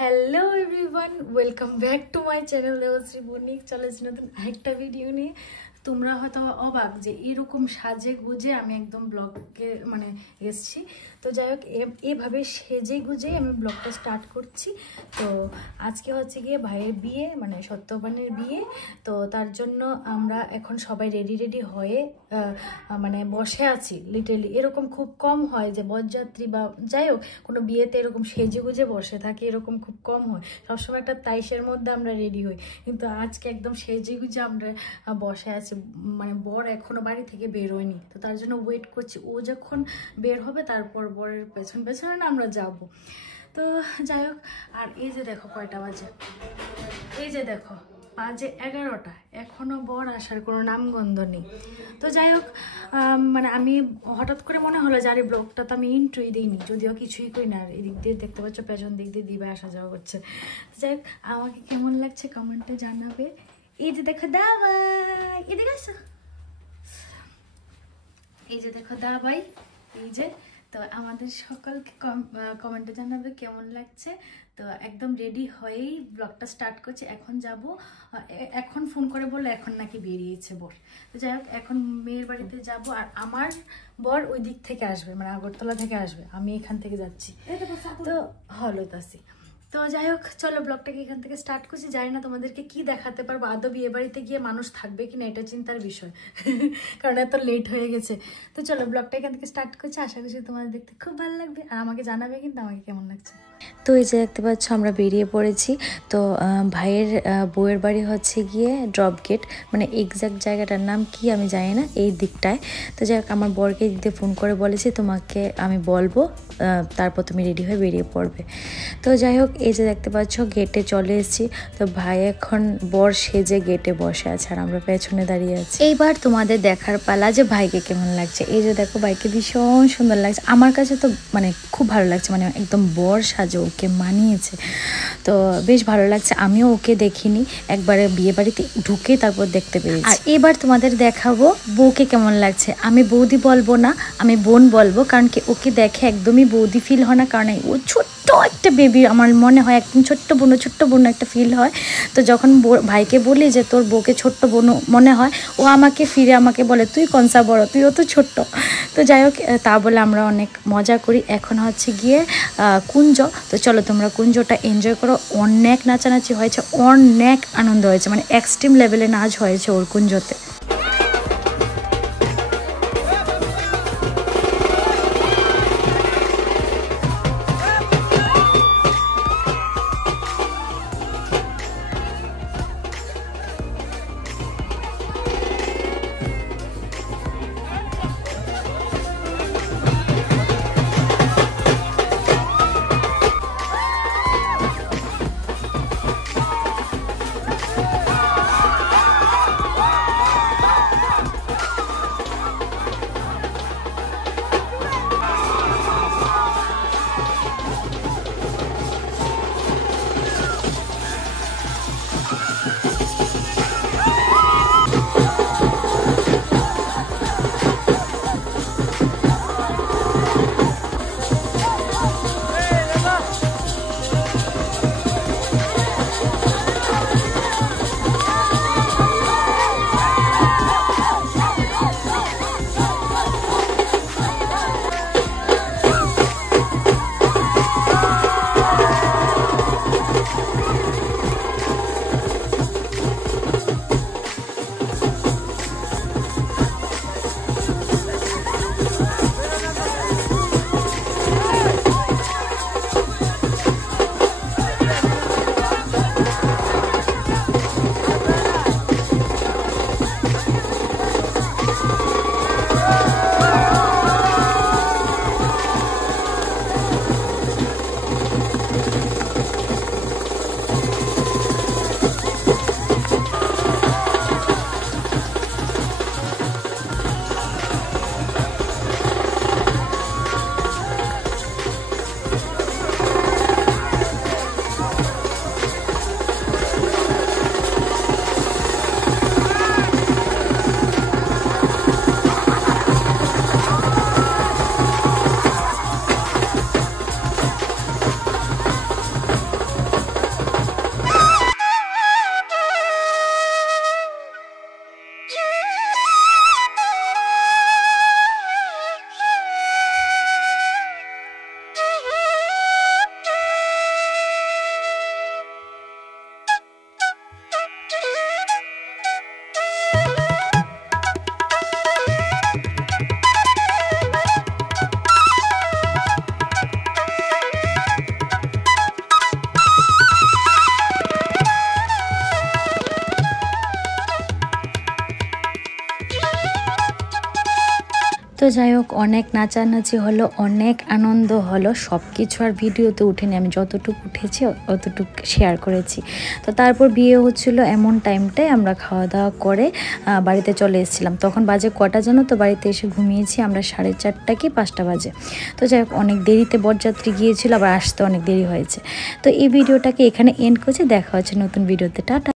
Hello everyone, welcome back to my channel Debashree Banik. চলেছি নতুন আরেকটা ভিডিও নিয়ে। তোমরা হয়তো অবাক যে এরকম সাজে গুজে আমি একদম ব্লগে এসছি। তো যাই হোক, এভাবে সেজে গুজেই আমি ব্লগটা স্টার্ট করছি। তো আজকে হচ্ছে গিয়ে ভাইয়ের বিয়ে, সত্যবানের বিয়ে। তো তার জন্য আমরা এখন সবাই রেডি হয়ে বসে আছি। লিটারলি এরকম খুব কম হয় যে বরযাত্রী বা যাই হোক কোনো বিয়েতে এরকম সেজে গুজে বসে থাকে, এরকম খুব কম হয়। সবসময় একটা তাইশের মধ্যে আমরা রেডি হই, কিন্তু আজকে একদম সেজে গুজে আমরা বসে আছি। বর এখনো বাড়ি থেকে বের হয়নি, তো তার জন্য ওয়েট করছি। ও যখন বের হবে তারপর বরের পেছনে না আমরা যাব। তো যাই হোক, আর এই যে দেখো কয়টা বাজে, এই যে দেখো বাজে 11টা, এখনো বর আসার কোনো নামগন্ধ নেই। তো যাই হোক, আমি হঠাৎ করে মনে হলো যে আরে ব্লগটা তো আমি ইন্ট্রোই দিইনি, যদিও কিছুই করি না। আর এদিক দিয়ে দেখতে পাচ্ছ পেছন দিক দিয়ে দিবে আসা যাওয়া করছে। যাই হোক, আমাকে কেমন লাগছে কমেন্টে জানাবে। এই যে দেখো দাবাই, এদিকে আসো। এই যে দেখো দাবাই, এই যে। তো আমাদের সকলকে কমেন্টে জানাবে কেমন লাগছে। তো একদম রেডি হয়েই ব্লগটা স্টার্ট করছি। এখন যাব, এখন ফোন করে বললো এখন নাকি বেরিয়েছে বর। তো যাই হোক, এখন মেয়ের বাড়িতে যাব। আর আমার বর ওই দিক থেকে আসবে, আগরতলা থেকে আসবে, আমি এখান থেকে যাচ্ছি। তো হলতাছি। তো যাই হোক, চলো ব্লগটাকে এখান থেকে স্টার্ট করছি। জানি না তোমাদেরকে কি দেখাতে পারবো, আদৌ বিয়ে বাড়িতে গিয়ে মানুষ থাকবে কিনা এটা চিন্তার বিষয়, কারণ এত লেট হয়ে গেছে। তো চলো ব্লগটা এখান থেকে স্টার্ট করছি। আশা করছি তোমাদের দেখতে খুব ভালো লাগবে, আর আমাকে জানাবে কিন্তু আমাকে কেমন লাগছে। তো এই যে দেখতে পাচ্ছ আমরা বেরিয়ে পড়েছি। তো ভাইয়ের বউয়ের বাড়ি হচ্ছে গিয়ে ড্রপ গেট, এক্সাক্ট জায়গাটার নাম কি আমি জানি না, এই দিকটায়। তো যাই হোক, আমার বরকে দিতে ফোন করে বলেছি তোমাকে আমি বলবো, তারপর তুমি রেডি হয়ে বেরিয়ে পড়বে। তো যাই হোক, এই যে দেখতে পাচ্ছ গেটে চলে এসেছি। তো ভাই এখন বর সেজে গেটে বসে আছে, আর আমরা পেছনে দাঁড়িয়ে আছি। এইবার তোমাদের দেখার পালা যে ভাইকে কেমন লাগছে। এই যে দেখো ভাইকে ভীষণ সুন্দর লাগছে, আমার কাছে তো খুব ভালো লাগছে, একদম বর সাজে ওকে মানিয়েছে। তো বেশ ভালো লাগছে। আমিও ওকে দেখিনি, একবারে বিয়ে বাড়িতে ঢুকে তারপর দেখতে পেরেছি। আর এবার তোমাদের দেখাবো বউকে কেমন লাগছে। আমি বৌদি বলবো না, আমি বোন বলবো, কারণ কি ওকে দেখে একদমই বৌদি ফিল হয় না, কারণ ও ছোট্ট একটা বেবি, আমার মনে হয় একদম ছোট্ট বোন একটা ফিল হয়। তো যখন ভাইকে বলি যে তোর বউকে ছোট্ট বোন মনে হয়, ও আমাকে ফিরে আমাকে বলে তুই কনসা বড়, তুইও তো ছোট্ট। তো যাই হোক, তা বলে আমরা অনেক মজা করি। এখন হচ্ছে গিয়ে কুঞ্জ। তো চলো তোমরা কুঞ্জটা এনজয় করো। অনেক নাচানাচি হয়েছে, অনেক আনন্দ হয়েছে, এক্সট্রিম লেভেলে নাচ হয়েছে ওর কুঞ্জতে। যাই হোক, অনেক নাচানাচি হলো, অনেক আনন্দ হলো, সব কিছু আর ভিডিওতে উঠেনি, আমি যতটুকু উঠেছি অতটুকু শেয়ার করেছি। তো তারপর বিয়ে হচ্ছিলো, এমন টাইমটায় আমরা খাওয়া দাওয়া করে বাড়িতে চলে এসেছিলাম। তখন বাজে কটা জানো তো, বাড়িতে এসে ঘুমিয়েছি আমরা 4:30 কি 5টা বাজে। তো যাই হোক, অনেক দেরিতে বরযাত্রী গিয়েছিল, আবার আসতে অনেক দেরি হয়েছে। তো এই ভিডিওটাকে এখানে এন্ড করছি, দেখা হচ্ছে নতুন ভিডিওতে। টাটা।